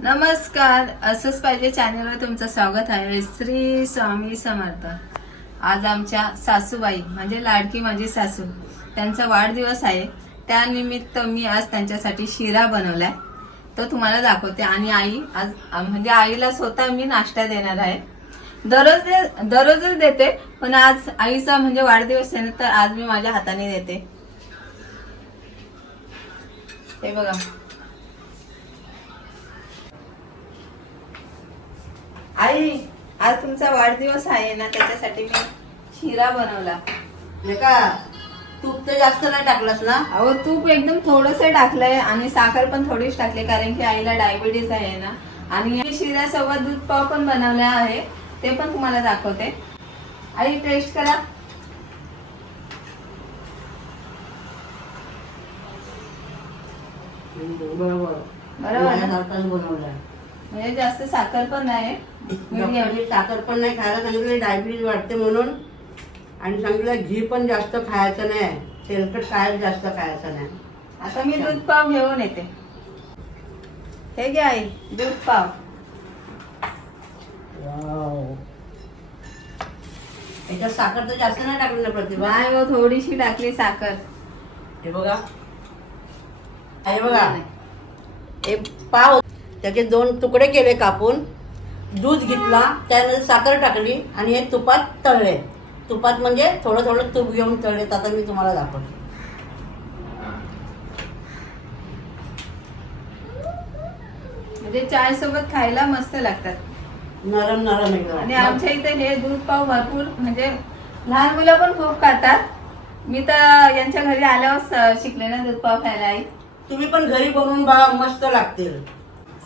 नमस्कार असंच पाहिजे चॅनलवर तुमचं स्वागत आहे. श्री स्वामी समर्थ. आज आमच्या सासूबाई म्हणजे लाडकी माझी सासू त्यांचा वाढदिवस आहे. त्यानिमित्त मी आज त्यांच्यासाठी शिरा बनवलाय. तो तुम्हाला दाखवते. आणि आई आज म्हणजे आईला स्वतः मी नाश्ता देणार आहे. दररोज दे- दररोजच देते पण आज आईचा म्हणजे वाढदिवस आहे ना तर आज मी माझ्या हाताने देते. हे बघा. आई आज तुमचा वाढदिवस आहे ना त्याच्यासाठी मी शिरा बनवला. का? तूप तर जास्त नाही टाकलंस ना? अहो तूप एकदम थोडस टाकलंय आणि साखर पण थोडीच टाकली कारण की आईला डायबिटीज आहे ना. आणि शिऱ्यासोबत दूध पाव पण बनवले आहे ते पण तुम्हाला दाखवते. आई टेस्ट करा. बरोबर. बरोबर ना? म्हणजे जास्त साखर पण नाही. डॉक्टरने साखर पण नाही खायला सांगितलं डायबिटीज वाढते म्हणून. आणि सांगितलं घी पण जास्त खायचं नाही. तेलकट काय जास्त खायचं नाही. आता मी दूध पाव घेऊन येते. हे घ्या आई दूध पाव. त्याच्यात साखर तर जास्त नाही टाकली ना प्रतिभा नाही हो थोडीशी टाकली साखर. हे बघा. हे बघा. हे पाव. त्याचे दोन तुकडे केले कापून. दूध घेतला त्यानंतर साखर टाकली आणि हे तुपात तळले. तुपात म्हणजे थोडं थोडं तूप घेऊन तळले. आता मी तुम्हाला दाखवते. म्हणजे चाय सोबत खायला मस्त लागतात. नरम नरम एकदम. आणि आमच्या इथे हे दूध पाव भरपूर म्हणजे लहान मुलं पण खूप खातात. मी तर यांच्या घरी आल्यावर शिकले ना दूध पाव खायला. आई तुम्ही पण घरी बनवून बघा मस्त लागतील.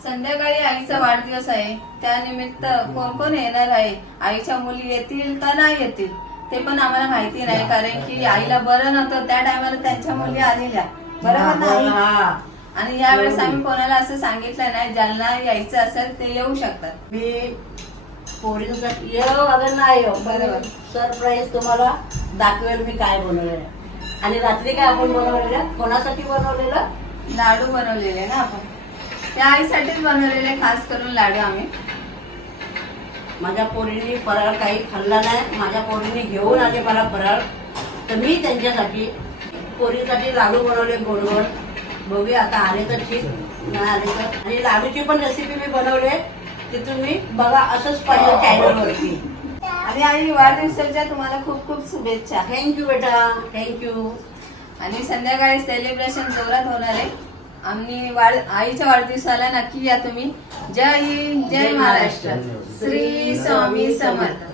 संध्याकाळी आईचा वाढदिवस आहे. त्यानिमित्त कोण कोण येणार आहे? आईच्या मुली येतील का नाही येतील? ते पण आम्हाला माहिती नाही कारण की आईला बरं नव्हतं. त्या टायमाला त्यांच्या मुली आलेल्या बरोबर ना. आणि यावेळेस आम्ही कोणाला असं सांगितलं नाही ज्यांना यायचं असेल ते येऊ शकतात. मी पोरींसाठी येऊ अगर नाही येऊ बरोबर. सरप्राईज तुम्हाला दाखवेल मी काय बनवलेलं. आणि रात्री काय आपण बनवलेलं? कोणासाठी बनवलेलं? लाडू बनवलेले ना आपण. त्या आईसाठीच बनवलेले खास करून लाडू आम्ही. माझ्या पोरीने फराळ काही खाल्ला नाही. माझ्या पोरीने घेऊन आले मला फराळ. तर मी त्यांच्यासाठी पोरीसाठी लाडू बनवले गोड गोड बघूया आता आले तर ठीक नाही आले तर. आणि लाडूची पण रेसिपी मी बनवले. ती तुम्ही बघा असंच पाहिजे चॅनलवरती आणि आई वाढदिवसाच्या तुम्हाला खूप खूप शुभेच्छा. थँक्यू बेटा. थँक्यू आणि संध्याकाळी सेलिब्रेशन जोरात होणार आहे. आम्ही वाढ आईच्या वाढदिवसाला नक्की या तुम्ही. जय हिंद जय महाराष्ट्र. श्री स्वामी समर्थ.